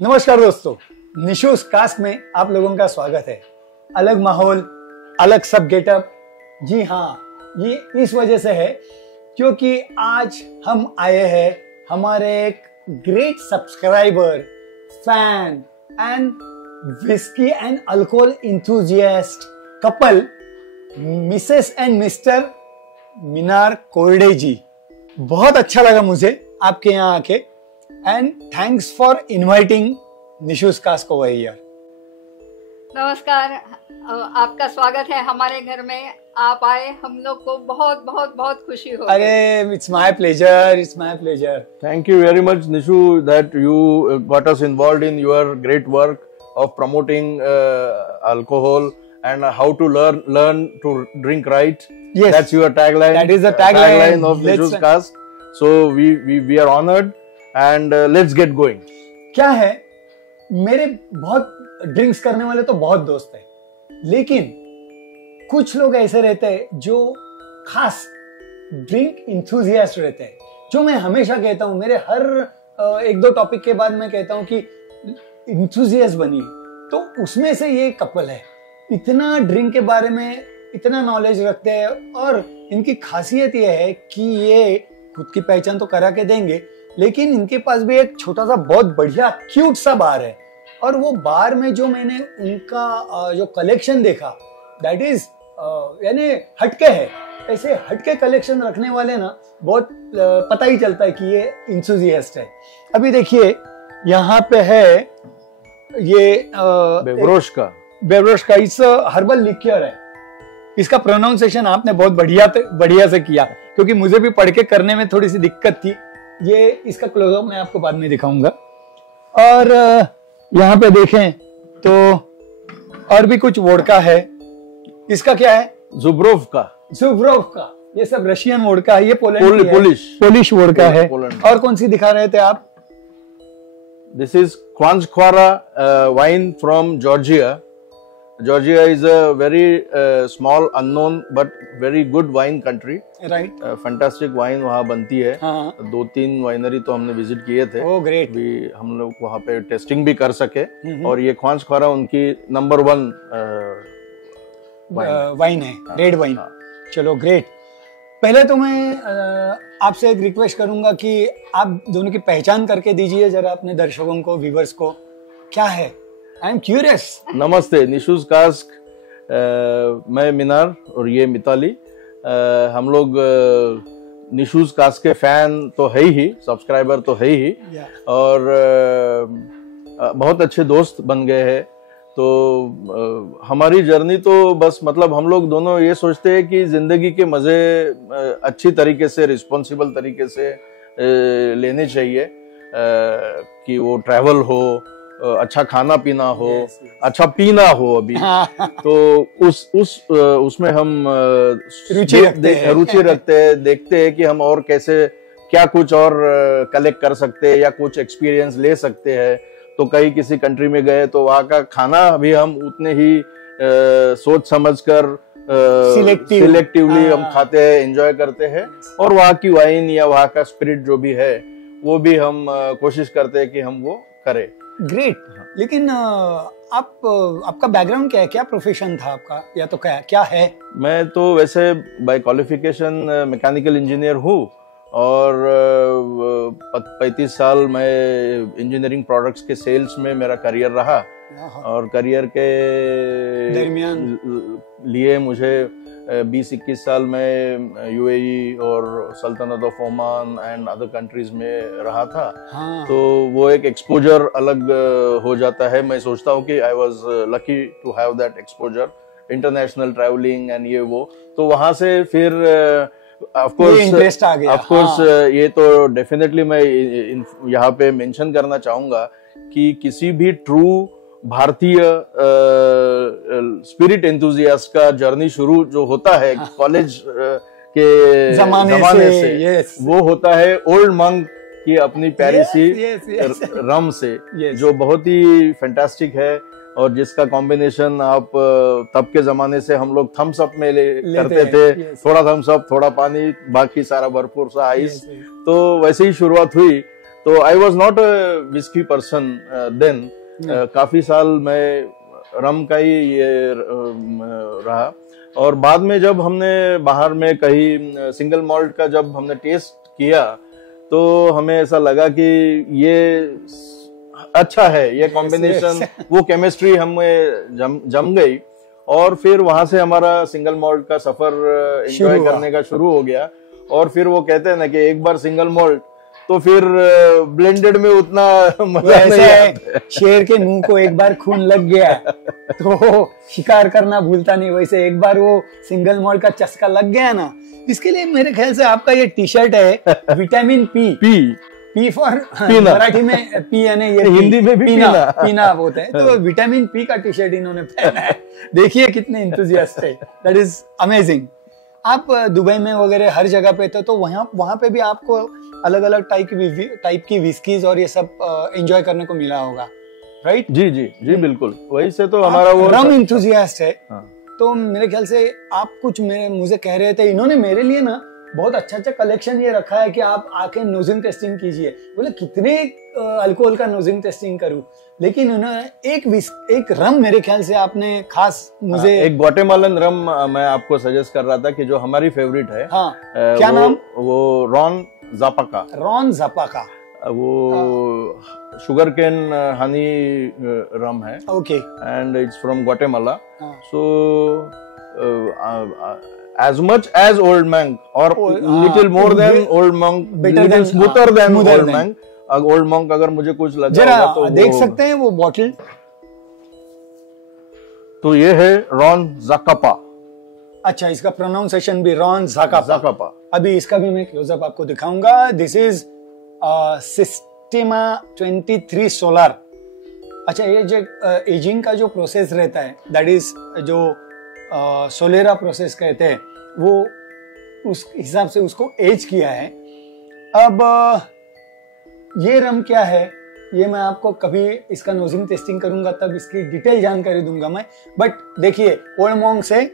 नमस्कार दोस्तों, निशूज कास्ट में आप लोगों का स्वागत है। अलग माहौल, अलग सब गेटअप। जी हाँ, ये इस वजह से है क्योंकि आज हम आए हैं हमारे एक great subscriber, fan and whisky and alcohol enthusiast couple, Mrs and mister Minar Korde ji. बहुत अच्छा लगा मुझे आपके यहाँ आके एंड थैंक्स फॉर इनवाइटिंग निशूज कास्ट ओवर हियर। नमस्कार, आपका स्वागत है हमारे घर में। आप आए, हम लोग को बहुत बहुत बहुत खुशी हो। अरे it's my pleasure, it's my pleasure. Thank you very much, Nishu, that you got us involved in your great work of promoting alcohol and how to learn to drink right. Yes, that's your tagline. That is the tagline of Nishu's cast. So we are honored and let's get going. क्या है, मेरे बहुत drinks करने वाले तो बहुत दोस्त हैं, लेकिन कुछ लोग ऐसे रहते हैं जो खास ड्रिंक इंथुजियास्ट रहते हैं, जो मैं हमेशा कहता हूँ, मेरे हर एक दो टॉपिक के बाद मैं कहता हूँ कि इंथुजियास्ट बनिए। तो उसमें से ये कपल है, इतना ड्रिंक के बारे में इतना नॉलेज रखते हैं और इनकी खासियत ये है कि ये खुद की पहचान तो करा के देंगे, लेकिन इनके पास भी एक छोटा सा बहुत बढ़िया क्यूट सा बार है। और वो बार में जो मैंने उनका जो कलेक्शन देखा, दैट इज यानी हटके है। ऐसे हटके कलेक्शन रखने वाले ना बहुत पता ही चलता है कि ये इंथुजियास्ट है। अभी देखिए यहाँ पे है ये बेवरोश का इस हर्बल लिक्योर है। इसका प्रोनाउंसिएशन आपने बहुत बढ़िया से किया, क्योंकि मुझे भी पढ़ के करने में थोड़ी सी दिक्कत थी। ये इसका क्लोजअप मैं आपको बाद में दिखाऊंगा। और यहाँ पे देखें तो और भी कुछ वोडका है। इसका क्या है? जुब्रोवका। ये सब रशियन वोडका है, ये पोलिश वोडका है। और कौन सी दिखा रहे थे आप? This is Khvanchkara wine from Georgia. Georgia is a very small, unknown but very good wine country. Right. Fantastic wine वहाँ बनती है। हाँ. 2-3 वाइनरी तो हमने विजिट किए थे। Oh, great. भी हम लोग वहाँ पे टेस्टिंग भी कर सके। और ये ख्वांजख्वारा उनकी नंबर 1 वाइन है, रेड वाइन। चलो ग्रेट। पहले तो मैं आपसे एक रिक्वेस्ट करूंगा कि आप दोनों की पहचान करके दीजिए जरा अपने दर्शकों को, व्यूवर्स को। क्या है? I am curious. नमस्ते, निशूज कास्ट। मैं मीनार और ये मिताली। हम लोग निशूज कास्ट के फैन तो है ही, सब्सक्राइबर तो है ही, और बहुत अच्छे दोस्त बन गए हैं। तो हमारी जर्नी तो बस मतलब हम लोग दोनों ये सोचते हैं कि जिंदगी के मजे अच्छी तरीके से, रिस्पॉन्सिबल तरीके से लेने चाहिए। कि वो ट्रैवल हो, अच्छा खाना पीना हो, अच्छा पीना हो अभी। तो उसमें हम रुचि रखते हैं, देखते हैं कि हम और कैसे क्या कुछ और कलेक्ट कर सकते हैं या कुछ एक्सपीरियंस ले सकते हैं। तो कहीं किसी कंट्री में गए तो वहाँ का खाना भी हम उतने ही सोच समझकर सिलेक्टिवली हम खाते हैं, एंजॉय करते हैं। और वहाँ की वाइन या वहाँ का स्पिरिट जो भी है वो भी हम कोशिश करते हैं कि हम वो करें। ग्रेट। लेकिन आपका बैकग्राउंड क्या है? क्या प्रोफेशन था आपका, या तो क्या है? मैं तो वैसे बाय क्वालिफिकेशन मैकेनिकल इंजीनियर हूँ और 35 साल मैं इंजीनियरिंग प्रोडक्ट्स के सेल्स में मेरा करियर रहा। और करियर के दरमियान लिए मुझे 20-21 साल में यूएई और सल्तनत of Oman and other countries में रहा था। तो वो एक एक्सपोजर अलग हो जाता है। मैं सोचता हूँ कि I was lucky to have that exposure, international travelling and ये वो। तो वहां से फिर ऑफ कोर्स ये तो डेफिनेटली मैं यहाँ पे मेंशन करना चाहूंगा कि किसी भी ट्रू भारतीय स्पिरिट एंथुजियास्ट का जर्नी शुरू जो होता है कॉलेज के जमाने से वो होता है ओल्ड मंक की अपनी प्यारी सी रम से, जो बहुत ही फैंटास्टिक है। और जिसका कॉम्बिनेशन आप तब के जमाने से हम लोग थम्स अप में करते थे। थोड़ा थम्स अप, थोड़ा पानी, बाकी सारा भरपूर सा आइस। तो वैसे ही शुरुआत हुई। तो I was not a whisky person then, काफी साल मैं रम का ही ये रहा। और बाद में जब हमने बाहर में कहीं सिंगल मॉल्ट का जब हमने टेस्ट किया तो हमें ऐसा लगा कि ये अच्छा है, ये कॉम्बिनेशन, वो केमिस्ट्री हमें जम गई। और फिर वहां से हमारा सिंगल मॉल्ट का सफर एंजॉय करने का शुरू हो गया। और फिर वो कहते हैं ना कि एक बार सिंगल मॉल्ट तो फिर ब्लेंडेड में उतना मजा नहीं है। शेर के मुंह को एक बार खून लग गया तो शिकार करना भूलता नहीं, वैसे एक बार वो सिंगल मॉल्ट का चस्का लग गया ना, इसके लिए मेरे ख्याल से आपका ये टी शर्ट है विटामिन पी फॉर मराठी में पी यानी ये हिंदी में भी पीना बोलते हैं, तो विटामिन पी का टी शर्ट इन्होंने पहना है। देखिए कितने इंथुजियास्ट है, दैट इज अमेजिंग। आप दुबई में वगैरह हर जगह पे थे तो वहाँ पे भी आपको अलग अलग टाइप की विस्कीज और ये सब एंजॉय करने को मिला होगा, राइट? जी जी जी बिल्कुल। वही से तो हमारा वो रम इंथुजियास्ट है। हाँ। तो मेरे ख्याल से आप कुछ मुझे कह रहे थे, इन्होंने मेरे लिए ना बहुत अच्छा कलेक्शन ये रखा है कि आप आके नोजिंग टेस्टिंग कीजिए। बोले कितने अल्कोहल का नोजिंग टेस्टिंग करूं, लेकिन उन्होंने एक रम मेरे ख्याल से आपने खास मुझे एक ग्वाटेमालन रम मैं आपको सजेस्ट कर रहा था कि जो हमारी फेवरेट है। हाँ, क्या नाम? वो रॉन ज़ापाका। वो शुगर केन हनी रम है। Okay. And it's from Guatemala. So as much as Old Monk or little more than Old Monk, little smoother than Old Monk. Old Monk अगर मुझे कुछ लगा जरा तो देख सकते हैं वो बॉटल। तो ये है रॉन ज़ाकापा। अच्छा, इसका प्रोनाउंसिएशन भी रॉन ज़ाकापा। अभी इसका भी मैं क्लोजअप आपको दिखाऊंगा। This is Sistema 23 Solera. अच्छा, ये जो एजिंग का जो प्रोसेस रहता है, दैट इज जो सोलेरा प्रोसेस कहते हैं, वो उस हिसाब से उसको एज किया है। अब ये रम क्या है ये मैं आपको कभी इसका नोजिंग टेस्टिंग करूंगा तब इसकी डिटेल जानकारी दूंगा मैं। बट देखिए ओल्ड मॉन्क से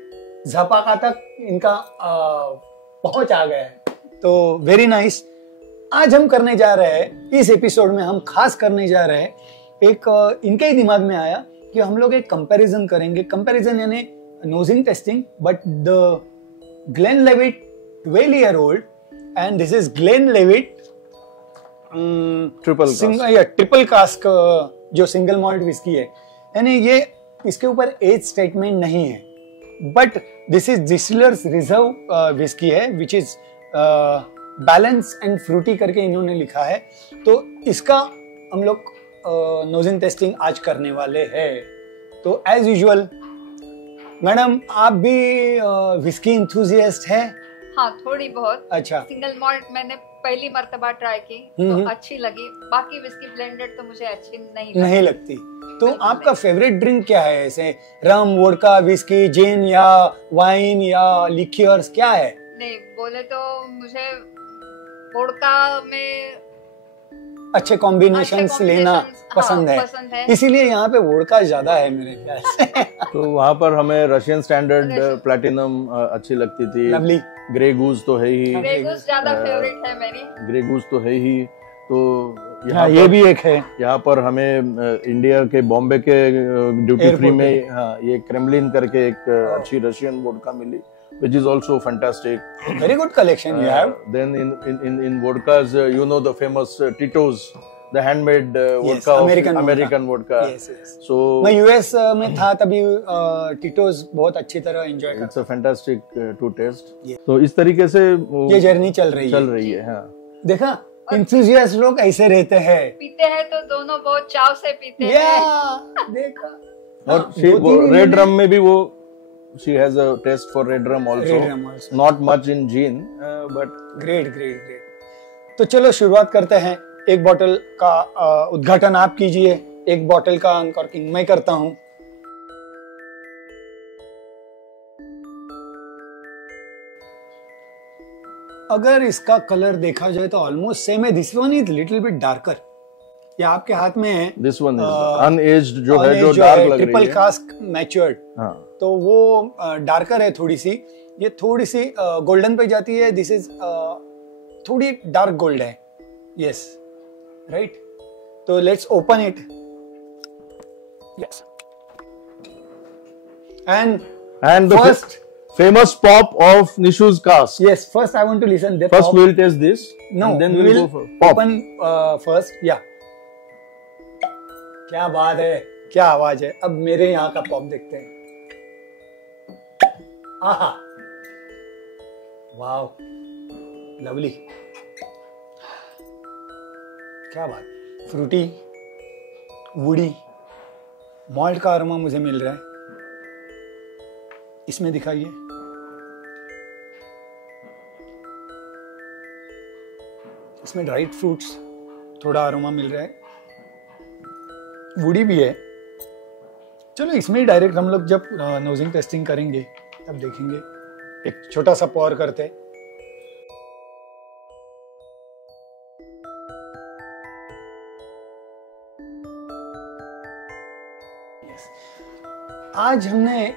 ज़ापाका तक इनका पहुंच आ गया है, तो वेरी नाइस। आज हम करने जा रहे हैं, इस एपिसोड में हम खास करने जा रहे हैं, एक इनके ही दिमाग में आया कि हम लोग एक कंपैरिजन करेंगे। कंपैरिजन यानी nosing testing, but the Glenlivet 12-year-old and this is Glenlivet triple cask जो सिंगल मॉल्ट विस्की है, यानी ये इसके ऊपर एज स्टेटमेंट नहीं है, but this is distillers reserve whisky है which is balance and fruity करके इन्होंने लिखा है। तो इसका हम लोग नोजिंग टेस्टिंग आज करने वाले हैं। तो एज यूजुअल मैडम आप भी विस्की इंथुजियास्ट है? हाँ, थोड़ी बहुत। अच्छा। सिंगल मॉल्ट मैंने पहली मर्तबा ट्राई की तो अच्छी लगी, बाकी विस्की ब्लेंडेड तो मुझे अच्छी नहीं लगती। तो आपका फेवरेट ड्रिंक क्या है? ऐसे रम, वोडका, विस्की, जिन या वाइन या लिक्योर्स क्या है? नहीं, बोले तो मुझे वोडका में अच्छे कॉम्बिनेशंस लेना पसंद है, इसीलिए यहाँ पे वोडका ज्यादा है मेरे ख्याल से। तो वहाँ पर हमें रशियन स्टैंडर्ड प्लैटिनम अच्छी लगती थी। लवली। ग्रे गूज तो है ही, ग्रे गूज ज्यादा फेवरेट है मेरी। ग्रे गूज तो है ही। तो यहाँ ये भी एक है। यहाँ पर हमें इंडिया के बॉम्बे के ड्यूटी फ्री में हाँ ये क्रेमलिन करके एक अच्छी रशियन वोडका मिली, which is also fantastic. Very good collection you have. Then in vodkas, you know the famous Tito's, the handmade yes, vodka, American vodka. Yes, yes. So मैं US में था तभी Tito's बहुत अच्छी तरह enjoy करता। It's a fantastic to taste. Yes. तो इस तरीके से ये जर्नी चल रही है। हाँ। देखा, enthusiast लोग ऐसे रहते हैं। पीते हैं तो दोनों बहुत चाव से पीते हैं। देखा। और रेड रम में भी वो she has a taste for red rum also. Not much in gin, but great. तो चलो शुरुआत करते हैं। एक बोतल का उद्घाटन आप कीजिए, एक बोतल का अनकॉर्किंग मैं करता हूं। अगर इसका कलर देखा जाए तो ऑलमोस्ट सेम है। This one is little bit darker. ये आपके हाथ में है। दिस वन इज अनएज्ड जो है, जो डार्क लग रही है। Triple cask matured. हाँ। तो वो डार्कर है थोड़ी सी, ये थोड़ी सी गोल्डन पे जाती है। दिस इज थोड़ी डार्क गोल्ड है। Yes, right? तो let's open it. Yes. And the First, famous pop of Nishu's cask. yes, first I want to listen the First pop. we will taste this. No, and then we we will will go for pop. open first. Yeah. क्या बात है, क्या आवाज है. अब मेरे यहाँ का पॉप देखते हैं. आहा, वाव, लवली. क्या बात. फ्रूटी, वुडी, मॉल्ट का अरोमा मुझे मिल रहा है. इसमें दिखाइए. इसमें ड्राइड फ्रूट्स थोड़ा अरोमा मिल रहा है. वुडी भी है. चलो इसमें ही डायरेक्ट हम लोग जब नोजिंग टेस्टिंग करेंगे तब देखेंगे. एक छोटा सा पॉर करते. आज हमने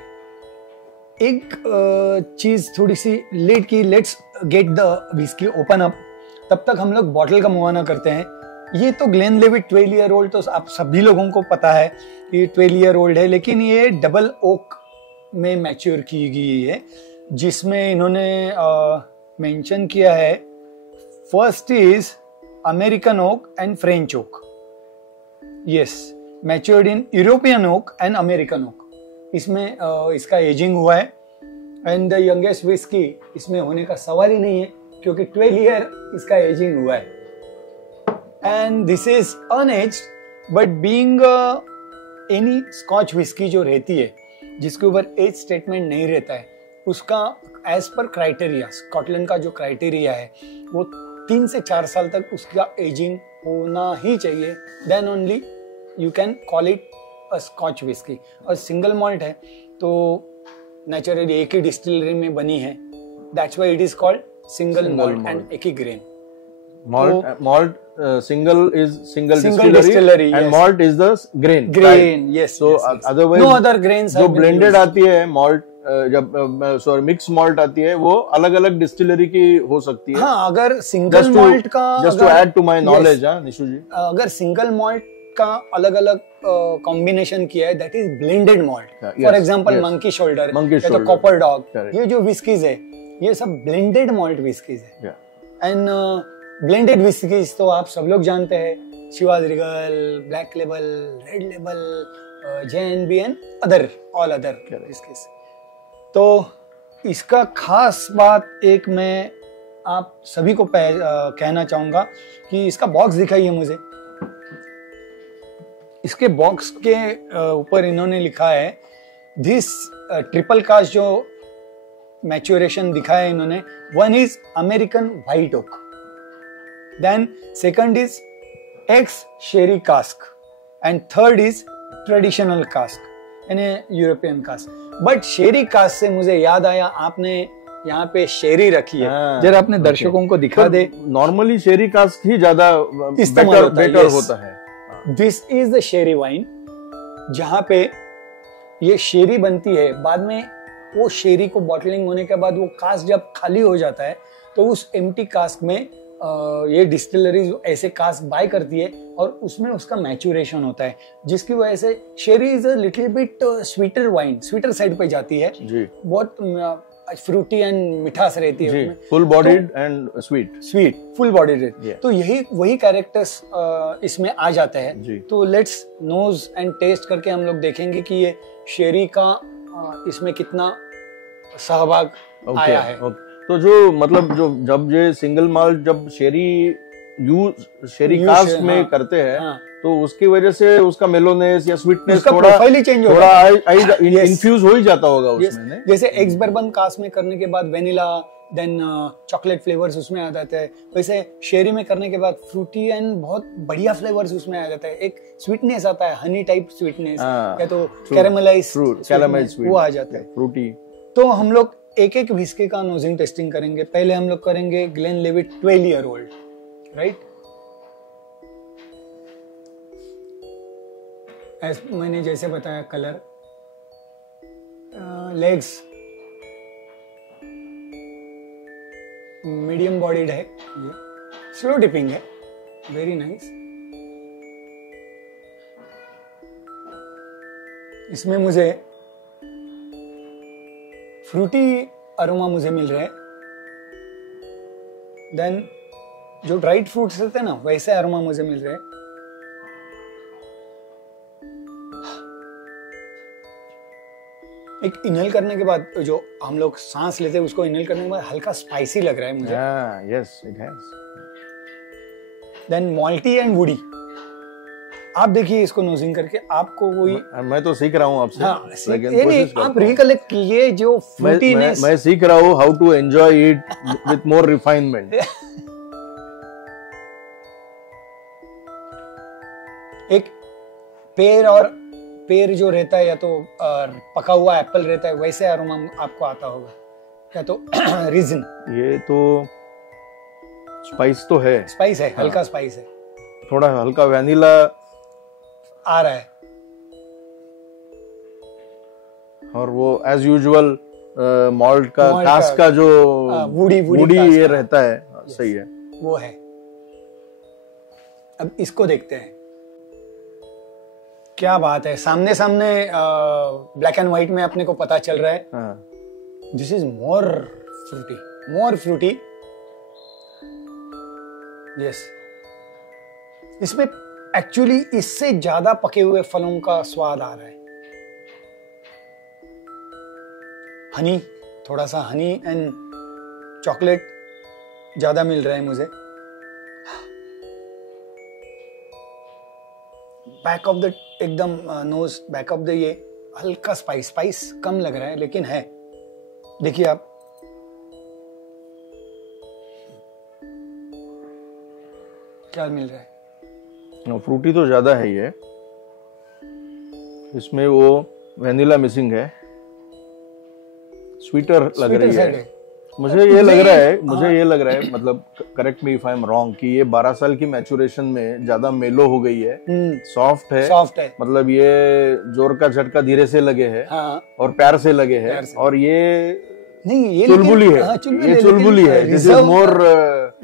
एक चीज थोड़ी सी लेट की. Let's get the whisky open up. तब तक हम लोग बॉटल का मुआयना करते हैं. ये तो ग्लेनलिवेट 12 ईयर ओल्ड तो आप सभी लोगों को पता है कि 12 ईयर ओल्ड है, लेकिन ये डबल ओक में मैच्योर की गई है, जिसमें इन्होंने मेंशन किया है. First is American oak and French oak. Yes, matured in European oak and American oak. इसमें इसका एजिंग हुआ है. एंड द यंगेस्ट विस्की इसमें होने का सवाल ही नहीं है, क्योंकि 12 ईयर इसका एजिंग हुआ है. And this is unaged, but being any Scotch whisky जो रहती है जिसके ऊपर एज स्टेटमेंट नहीं रहता है, उसका एज पर क्राइटेरिया, स्कॉटलैंड का जो क्राइटेरिया है वो 3 से 4 साल तक उसका एजिंग होना ही चाहिए. Then only you can call it a Scotch whisky. और सिंगल मॉल्ट है तो नेचुरली एक ही डिस्टिलरी में बनी है. That's why it is called single malt and एक ही grain. Malt single is single distillery, distillery and yes. malt is the grain. Grain, yes. So yes, yes. otherwise no other grains जो have been blended used. आती है malt जब sorry mix malt आती है वो अलग अलग डिस्टिलरी की हो सकती है. हाँ, अगर सिंगल मॉल्ट का just to add to my knowledge, हाँ निशु जी, अगर सिंगल मॉल्ट का अलग अलग कॉम्बिनेशन किया है, that is blended malt. For example monkey shoulder या तो कॉपर डॉग, ये जो विस्कीज है ये सब ब्लेंडेड मॉल्ट विस्कीज है. एंड ब्लेंडेड विस्कीज तो आप सब लोग जानते हैं, Chivas Regal, Black Label, Red Label, JNB and other all other whiskies. तो इसका खास बात एक मैं आप सभी को कहना चाहूंगा कि इसका बॉक्स दिखाइए मुझे. इसके बॉक्स के ऊपर इन्होंने लिखा है दिस ट्रिपल कास्ट जो मैच्योरेशन दिखा है इन्होंने. One is American white oak, then second is ex sherry cask and third is traditional cask यानी European cask. But sherry cask से मुझे याद आया, आपने यहाँ पे शेरी रखी है, जरा अपने दर्शकों को दिखा दे. नॉर्मली शेरी कास्क ही ज्यादा बेटर होता है. This is the Sheri wine, जहां पे ये शेरी बनती है. बाद में वो शेरी को बॉटलिंग होने के बाद वो कास्क जब खाली हो जाता है तो उस एम्प्टी कास्क में ये डिस्टिलरीज ऐसे कास्क बाय करती है और उसमें उसका मैच्योरेशन होता है, जिसकी वजह से sherry is a little bit sweeter wine, sweeter side पे जाती है जी. बहुत फ्रूटी एंड मिठास रहती है, full bodied and sweet full bodied. तो यही वही कैरेक्टर्स इसमें आ जाते हैं. तो लेट्स नोज एंड टेस्ट करके हम लोग देखेंगे कि ये शेरी का इसमें कितना सहभाग आया है. तो जो मतलब जो जब ये सिंगल माल्ट जब शेरी कास्ट में करते हैं तो उसकी वजह से उसका मेलोनेस या स्वीटनेस थोड़ा इन्फ्यूज हो ही जाता होगा उसमें. जैसे एक्स बर्बन कास्ट में करने के बाद वेनिला, देन चॉकलेट फ्लेवर्स उसमें आ जाते हैं, वैसे शेरी में करने के बाद फ्रूटी एंड बहुत बढ़िया फ्लेवर्स उसमें आ जाता है. एक स्वीटनेस आता है, हनी टाइप स्वीटनेस या तो कैरामेलाइज्ड वो आ जाता है, फ्रूटी. तो हम लोग एक एक विस्की का नोजिंग टेस्टिंग करेंगे. पहले हम लोग करेंगे ग्लेनलिवेट 12 ईयर ओल्ड, राइट. मैंने जैसे बताया कलर, लेग्स मीडियम बॉडीड है, ये स्लो डिपिंग है, वेरी नाइस. इसमें मुझे फ्रूटी अरोमा मुझे मिल रहा है। देन जो ड्राइड फ्रूट्स रहते हैं ना, वैसे अरोमा मुझे मिल रहे हैं। एक इनहेल करने के बाद जो हम लोग सांस लेते हैं, उसको इनहेल करने के बाद हल्का स्पाइसी लग रहा है मुझे। Yes it has. Then malty and woody. आप देखिए इसको नोजिंग करके, आपको वही मैं तो सीख रहा हूँ आपसे। हाँ, लेकिन ये नहीं, कोशिश करता आप हूँ। रिकलेक्ट कीजिए जो फ्रूटीनेस। मैं सीख रहा हूँ how to enjoy it with more refinement. एक पेर जो रहता है, या तो पका हुआ एप्पल रहता है, वैसे अरोमा आपको आता होगा, या तो रीजन। ये तो स्पाइस तो है, स्पाइस है, हल्का स्पाइस है, थोड़ा हल्का वैनिला आ रहा है। और वो एज यूजुअल मॉल्ट का कास्ट का जो वुडी ये रहता है। सही है, वो है। अब इसको देखते हैं, क्या बात है। सामने सामने ब्लैक एंड व्हाइट में अपने को पता चल रहा है। This is more fruity. Yes, इसमें एक्चुअली इससे ज्यादा पके हुए फलों का स्वाद आ रहा है। हनी, थोड़ा सा हनी एंड चॉकलेट ज्यादा मिल रहा है मुझे। बैक ऑफ द एकदम नोज, बैक ऑफ द ये हल्का स्पाइस कम लग रहा है, लेकिन है। देखिए आप, क्या मिल रहा है? फ्रूटी तो ज्यादा है ये, इसमें वो वेनिला मिसिंग है, स्वीटर लग रही है। मुझे ये लग रहा है मतलब correct me if I am wrong, कि ये 12 साल की मैचुरेशन में ज्यादा मेलो हो गई है, सॉफ्ट है, मतलब ये जोर का झटका धीरे से लगे है। हाँ, और प्यार से लगे है। और ये नहीं, ये चुलबुली है। ये चुलबुली है। This is more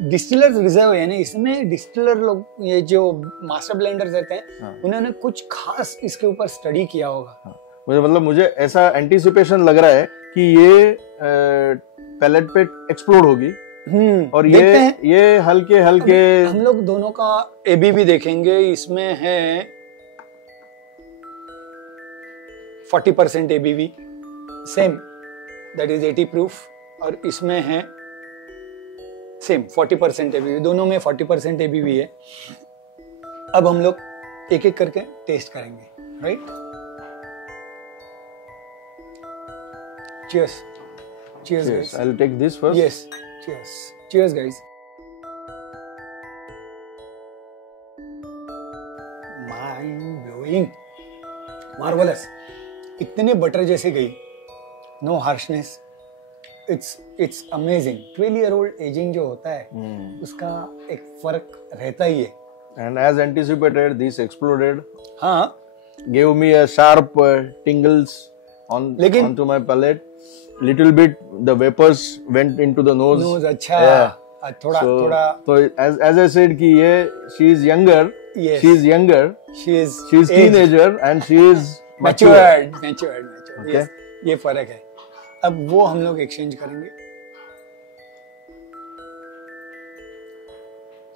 distillers reserve है ना। इसमें डिस्टिलर लोग, ये जो मास्टर ब्लेंडर्स रहते हैं, उन्होंने कुछ खास इसके ऊपर स्टडी किया होगा। मुझे ऐसा एंटीसिपेशन लग रहा है कि ये पैलेट पे एक्सप्लोड होगी। और ये हल्के हम लोग दोनों का एबीवी देखेंगे। इसमें है 40% ABV, same, that is 80 proof. और इसमें है सेम 40% एबीवी, दोनों में 40% एबीवी है। अब हम लोग एक एक करके टेस्ट करेंगे, right? Cheers. Cheers, guys. I'll take this first. Yes. Cheers, guys. Mind blowing. Marvelous. इतने बटर जैसे गई. No harshness. It's amazing. 12-year-old aging जो होता है, उसका एक फर्क रहता ही है. And as anticipated, this exploded. हाँ. Gave me a sharp tingles onto my palate. Little bit the vapors went into the nose. अच्छा. Yeah. थोड़ा. So as I said कि ये she is younger. Yes. She is younger. She is teenager and she is matured. Okay. Yes. ये फर्क है. अब वो हम लोग एक्सचेंज करेंगे.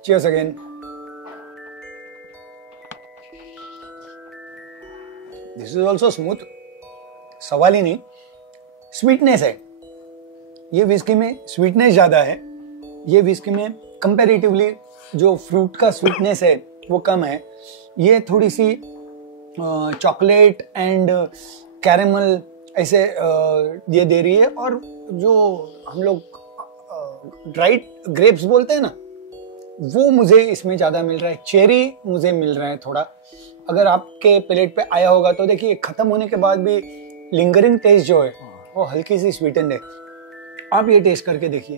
Cheers again. This is also smooth. सवाल ही नहीं. स्वीटनेस है, ये विस्की में स्वीटनेस ज्यादा है। ये विस्की में कंपैरेटिवली जो फ्रूट का स्वीटनेस है वो कम है। ये थोड़ी सी चॉकलेट एंड कैरेमल ऐसे ये दे रही है। और जो हम लोग ड्राइड ग्रेप्स बोलते हैं ना, वो मुझे इसमें ज्यादा मिल रहा है। चेरी मुझे मिल रहा है थोड़ा। अगर आपके प्लेट पे आया होगा तो देखिए, खत्म होने के बाद भी लिंगरिंग टेस्ट जो है वो हल्की सी स्वीटेंड है। आप ये टेस्ट करके देखिए।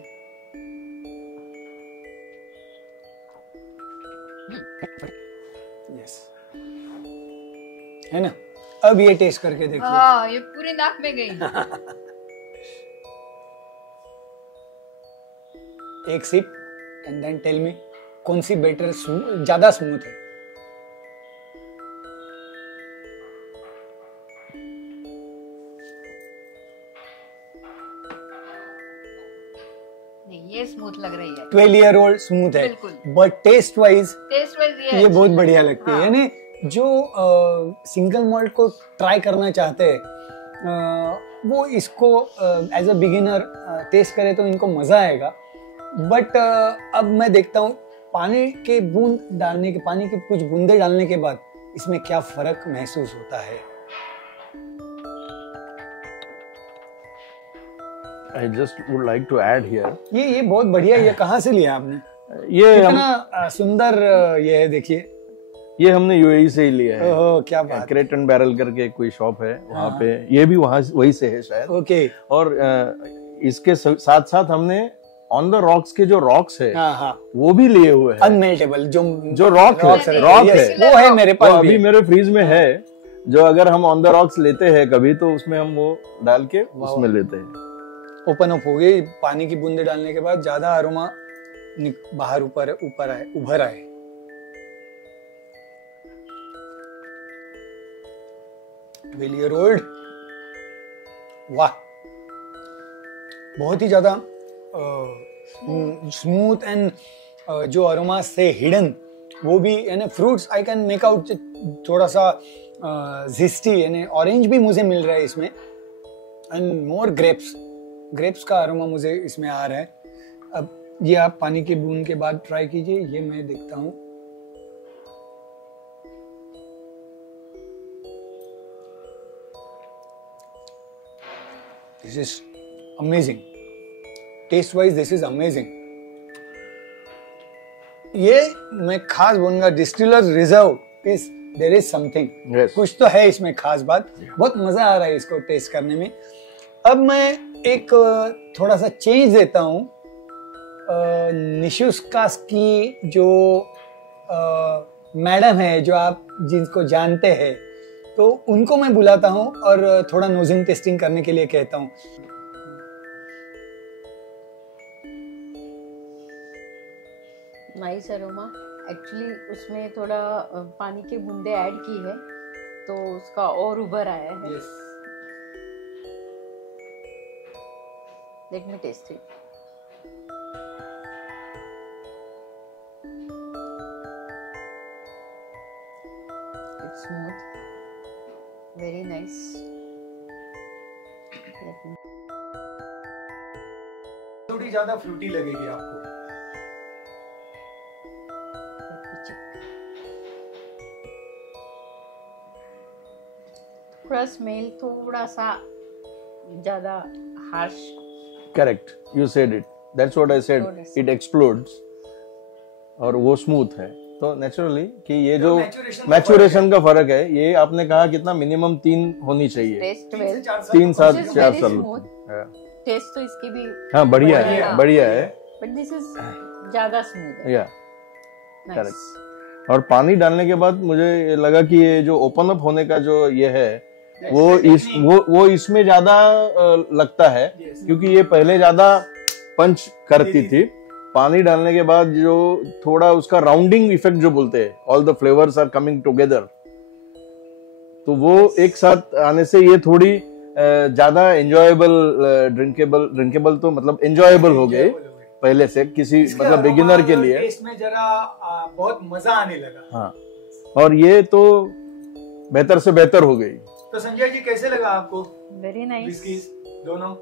यस, है ना? अब ये टेस्ट करके देखिए। हाँ, ये पूरी नाक में गई। एक sip and then tell me कौन सी बेटर, ज्यादा स्मूथ है। ये स्मूथ लग रही है, 12 ईयर ओल्ड स्मूथ है, बिल्कुल। बट टेस्ट वाइज ये बहुत बढ़िया लगती है। हाँ। यानी जो सिंगल मॉल्ट को ट्राई करना चाहते हैं वो इसको एज अ बिगिनर टेस्ट करे तो इनको मजा आएगा। बट अब मैं देखता हूँ पानी के कुछ बूंदे डालने के बाद इसमें क्या फर्क महसूस होता है। I just would like to add here. ये बहुत बढ़िया, ये कहाँ से लिया आपने? ये कितना सुंदर ये है, देखिए। ये हमने यूएई से ही लिया है। ओह क्या बात। क्रेट एंड बैरल करके कोई शॉप है वहाँ पे, ये भी वही से है शायद। ओके। और इसके साथ साथ हमने ऑन द रॉक्स के जो रॉक्स है वो भी लिए हुए हैं। अनमेल्टेबल जो रॉक है वो है मेरे पास, वो अभी मेरे फ्रीज में है। जो अगर हम ऑन द रॉक्स लेते हैं कभी तो उसमें हम वो डाल के उसमें लेते हैं। ओपन अप हो गई, पानी की बूंदे डालने के बाद ज्यादा अरोमा बाहर उभर आए। वेलियर ओल्ड, वाह, बहुत ही ज्यादा स्मूथ एंड जो अरोमा से हिडन वो भी, यानी fruits I can make out, थोड़ा सा जिस्टी यानी ऑरेंज भी मुझे मिल रहा है इसमें, एंड मोर ग्रेप्स का अरोमा मुझे इसमें आ रहा है। अब ये आप पानी की बूंद के बाद ट्राई कीजिए, ये मैं देखता हूँ। This is amazing, taste wise this is amazing. ये मैं खास बोलूंगा, distillers reserve is there is something, कुछ तो है इसमें खास बात। बहुत मजा आ रहा है इसको टेस्ट करने में। अब मैं एक थोड़ा सा चेंज देता हूँ। निशूज कास्क की जो मैडम है, जो आप जिनको जानते हैं, तो उनको मैं बुलाता हूँ और थोड़ा नोजिंग टेस्टिंग करने के लिए कहता हूँ। Nice aroma. एक्चुअली उसमें थोड़ा पानी के बूंदे ऐड की है तो उसका और उभर आया है। Yes. Let me taste it. It's smooth, very nice. थोड़ी ज्यादा फ्रूटी लगेगी आपको। Let me check. थोड़ा स्मेल थोड़ा सा ज्यादा harsh. Correct, you said it, that's what I said, it explodes. और वो स्मूथ है तो नेचुरली कि ये जो मैचुरेशन का फर्क है, ये आपने कहा कितना मिनिमम 3 होनी चाहिए, 3 7 4 साल। टेस्ट तो इसकी भी हाँ बढ़िया है, बट दिस इज ज्यादा स्मूथ है। या करेक्ट। और पानी डालने के बाद मुझे लगा कि ये जो ओपन अप होने का जो ये है वो इसमें ज्यादा लगता है, क्योंकि ये पहले ज्यादा पंच करती थी। पानी डालने के बाद जो थोड़ा उसका राउंडिंग इफेक्ट जो बोलते हैं, all the flavours are coming together, तो वो एक साथ आने से ये थोड़ी ज्यादा एंजॉयबल, ड्रिंकेबल तो मतलब एंजॉयबल हो गए पहले से किसी मतलब बिगिनर के लिए। इसमें जरा बहुत मजा आने लगा। हाँ, और ये तो बेहतर से बेहतर हो गई। तो संजय जी कैसे लगा आपको? वेरी नाइस, दोनों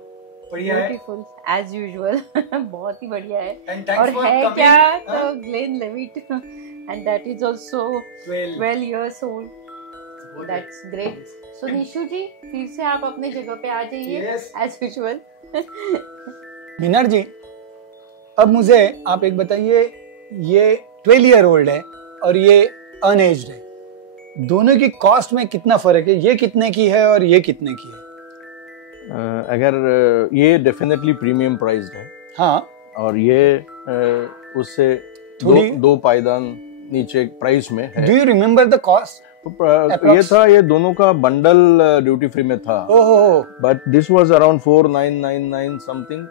बढ़िया है, ब्यूटीफुल एज यूजुअल। बहुत ही बढ़िया है। और है क्या तो Glenlivet, and that is also 12 years old. That's great. So Nishu ji फिर से आप अपने जगह पे आ जाइए as usual. मीनार जी, अब मुझे आप एक बताइए, ये 12 year old है और ये अनएज्ड है, दोनों की कॉस्ट में कितना फर्क है? ये कितने की है और ये कितने की है? अगर ये डेफिनेटली प्रीमियम प्राइस्ड है। हाँ, और ये उससे दो पायदान नीचे प्राइस में है। Do you remember the cost? ये था, ये दोनों का बंडल ड्यूटी फ्री में था, but this was around 4999 something,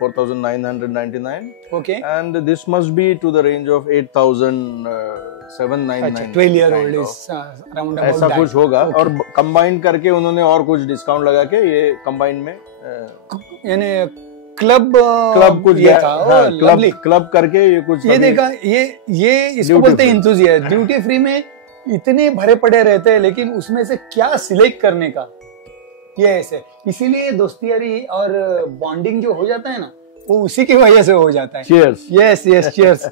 4999. Okay. And this must be to the range of 8799. 12 year old is around about ऐसा कुछ होगा। Okay. और कंबाइन करके उन्होंने और कुछ डिस्काउंट लगा के ये कंबाइन में यानी क्लब कुछ ये था, हाँ, lovely। क्लब करके ये कुछ ये देखा, ये इसको बोलते हैं इंथुजियास्ट। ड्यूटी फ्री में इतने भरे पड़े रहते हैं, लेकिन उसमें से क्या सिलेक्ट करने का, ये ऐसे। इसीलिए दोस्ती यारी और बॉन्डिंग जो हो जाता है ना, वो उसी की वजह से हो जाता है। Cheers. Yes yes, cheers.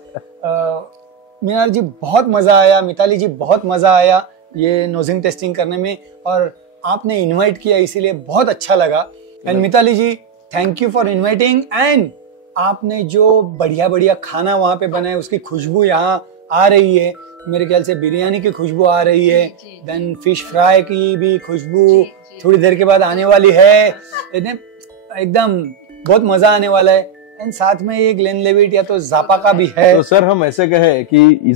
Minar ji बहुत मजा आया, मिताली जी बहुत मजा आया ये नोजिंग टेस्टिंग करने में, और आपने इनवाइट किया इसीलिए बहुत अच्छा लगा। And Mitali ji, thank you for inviting. And आपने जो बढ़िया बढ़िया खाना वहां पे बनाया, उसकी खुशबू यहाँ आ रही है, मेरे ख्याल से बिरयानी की खुशबू आ रही है, देन फिश फ्राई की भी खुशबू थोड़ी देर के बाद आने वाली है, एकदम बहुत मजा आने वाला है। एंड साथ में ये ग्लेनलिवेट या तो जापा का भी है। तो सर हम ऐसे कहे कि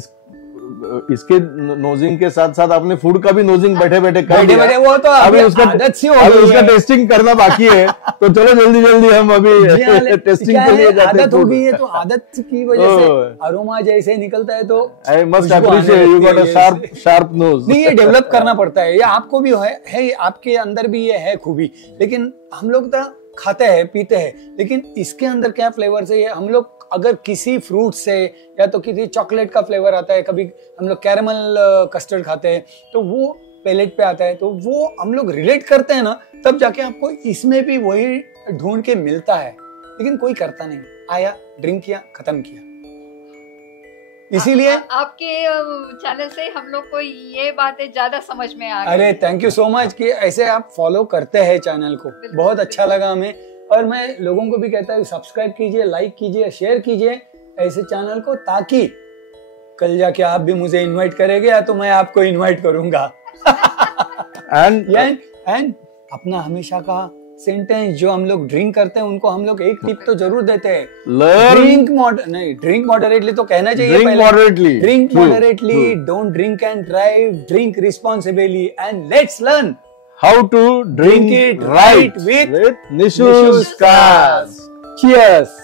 इसके नोजिंग के साथ साथ आपने फूड का भी नोजिंग बैठे बैठे कर दिया। वो तो अभी उसका आदत सी हो अभी गई उसका है। टेस्टिंग करना बाकी है, तो चलो जल्दी जल्दी हम अभी टेस्टिंग के लिए जाते हैं। आदत हो गई है, तो आदत की वजह से अरोमा जैसे निकलता है, तो I must appreciate you got a sharp nose. नहीं, ये डेवलप करना पड़ता है, ये आपको भी है आपके अंदर भी ये है खूबी। लेकिन हम लोग तो खाते हैं पीते हैं, लेकिन इसके अंदर क्या फ्लेवर है, हम लोग अगर किसी फ्रूट से या तो किसी चॉकलेट का फ्लेवर आता है, कभी हम लोग कैरेमल कस्टर्ड खाते हैं, तो वो पैलेट पे आता है, तो वो हम लोग रिलेट करते हैं ना, तब जाके आपको इसमें भी वही ढूंढ के मिलता है। लेकिन कोई करता नहीं, आया ड्रिंक किया खत्म किया। इसीलिए आपके चैनल से हम लोग को ये बातें ज्यादा समझ में आ रही। अरे थैंक यू सो मच कि ऐसे आप फॉलो करते हैं चैनल को, बहुत अच्छा लगा हमें। और मैं लोगों को भी कहता हूँ सब्सक्राइब कीजिए, लाइक कीजिए, शेयर कीजिए ऐसे चैनल को, ताकि कल जाके आप भी मुझे इनवाइट करेंगे या तो मैं आपको इनवाइट करूंगा। एंड अपना हमेशा का सेंटेंस जो हम लोग ड्रिंक करते हैं, उनको हम लोग एक टिप तो जरूर देते हैं, ड्रिंक मॉडरेटली तो कहना चाहिए, drink moderately, don't drink and drive, drink responsibly, and let's learn how to drink it right with Nishoo's Cask. Cheers.